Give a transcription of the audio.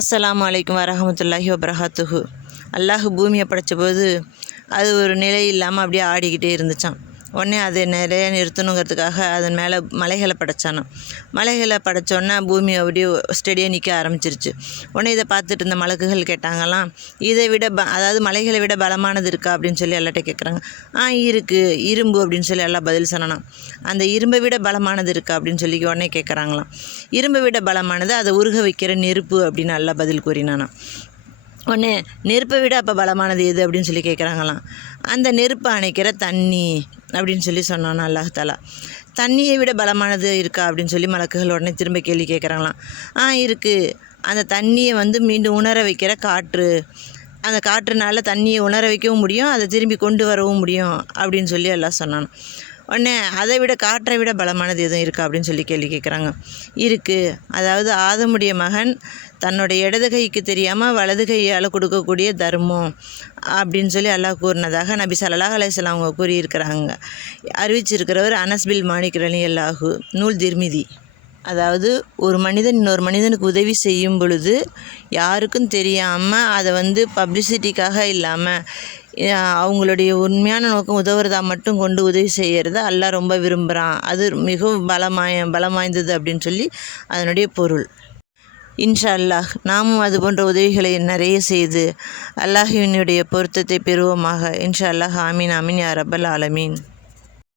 அஸ்ஸலாமு அலைக்கும் வரஹமத்துல்லாஹி வபரகாத்துஹு. அல்லாஹ் பூமியை படைச்சபோது அது ஒரு நிலை இல்லாமல் அப்படியே ஆடிக்கிட்டே இருந்துச்சான். உடனே அதை நிறைய நிறுத்தணுங்கிறதுக்காக அதன் மேலே மலைகளை படைச்சானான். மலைகளை படைச்சோன்னே பூமி அப்படியே ஸ்டெடியாக நிற்க ஆரம்பிச்சிருச்சு. உடனே இதை பார்த்துட்டு இருந்த மலக்குகள் கேட்டாங்களாம், இதை விட அதாவது மலைகளை விட பலமானது இருக்கா அப்படின்னு சொல்லி எல்லாட்ட கேட்குறாங்க. இருக்குது இரும்பு அப்படின்னு சொல்லி எல்லாம் பதில் சொன்னான். அந்த இரும்பை விட பலமானது இருக்கா அப்படின்னு சொல்லி உடனே கேட்குறாங்களாம். இரும்பை விட பலமானது அதை உருக வைக்கிற நெருப்பு அப்படின்னு நல்லா பதில் கூறினானா. உடனே நெருப்பை விட அப்போ பலமானது எது அப்படின்னு சொல்லி கேட்குறாங்களாம். அந்த நெருப்பை அணைக்கிற தண்ணி அப்படின்னு சொல்லி சொன்னானா அல்லாஹ் தாலா. தண்ணியை விட பலமானது இருக்கா அப்படின்னு சொல்லி மலக்குகள் உடனே திரும்ப கேள்வி கேட்குறாங்களாம். இருக்குது. அந்த தண்ணியை மீண்டும் உணர வைக்கிற காற்று, அந்த காற்றுனால தண்ணியை உணர வைக்கவும் முடியும், அதை திரும்பி கொண்டு வரவும் முடியும் அப்படின்னு சொல்லி எல்லாம் சொன்னான். உடனே அதை விட காற்றை விட பலமானது எதுவும் இருக்கா அப்படின்னு சொல்லி கேள்வி கேட்குறாங்க. இருக்குது. அதாவது ஆதமுடைய மகன் தன்னுடைய இடது கைக்கு தெரியாமல் வலது கையால் கொடுக்கக்கூடிய தர்மம் அப்படின்னு சொல்லி அல்லாஹ் கூறினதாக நபி ஸல்லல்லாஹு அலைஹி வஸல்லம் அவங்க கூறியிருக்கிறாங்க. அறிவிச்சிருக்கிறவர் அனஸ் பின் மாலிக் ரலியல்லாஹு, நூல் திர்மிதி. அதாவது ஒரு மனிதன் இன்னொரு மனிதனுக்கு உதவி செய்யும் பொழுது யாருக்கும் தெரியாமல் அதை பப்ளிசிட்டிக்காக இல்லாமல் அவங்களுடைய உண்மையான நோக்கம் உதவுறதா மட்டும் கொண்டு உதவி செய்கிறத அல்லாஹ் ரொம்ப விரும்புகிறான். அது மிகவும் பலம் வாய்ந்தது அப்படின்னு சொல்லி அதனுடைய பொருள். இன்ஷா அல்லாஹ் நாமும் அது போன்ற உதவிகளை நிறைய செய்து அல்லாஹ்வினுடைய பொருத்தத்தை பெறுவோமாக. இன்ஷா அல்லாஹ். ஆமீன் ஆமீன் யா ரப்பல் ஆலமீன்.